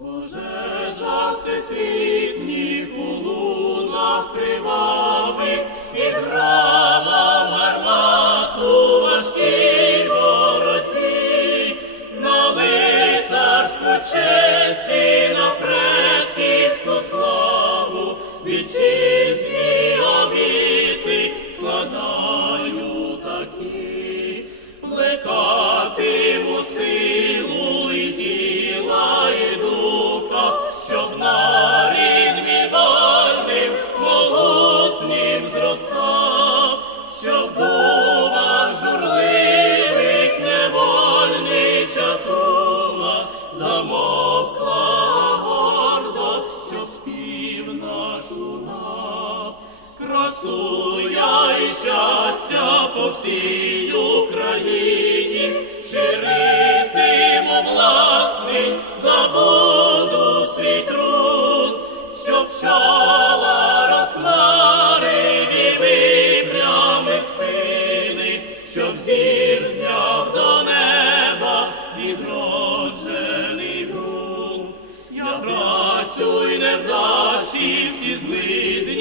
Пожежах всесвітніх у лунах кривавих відграва гармату важкій боротьбі, на лицарську честь і на предківську славу вітчизні обіти складаю Красу я і щастя по всій Україні, ширитиму власний, забуду свій труд, щоб пчола розмари і випрямив спини, щоб зір до неба відроджений ґрунт. Я працю й невдачі, всі злидні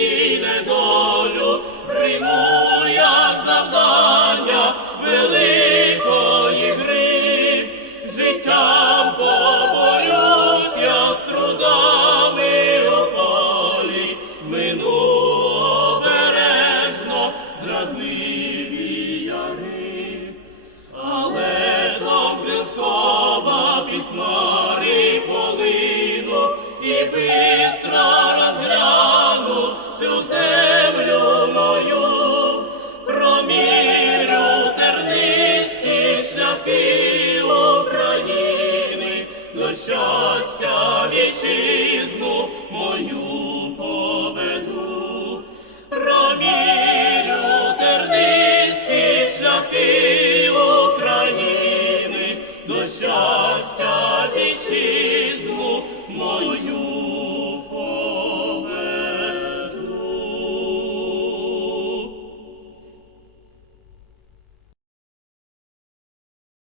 бистро розгляну цю землю мою, промірю тернисті шляхи України, до щастя вітчизну мою поведу. Промірю шляхи України, до щастя вічі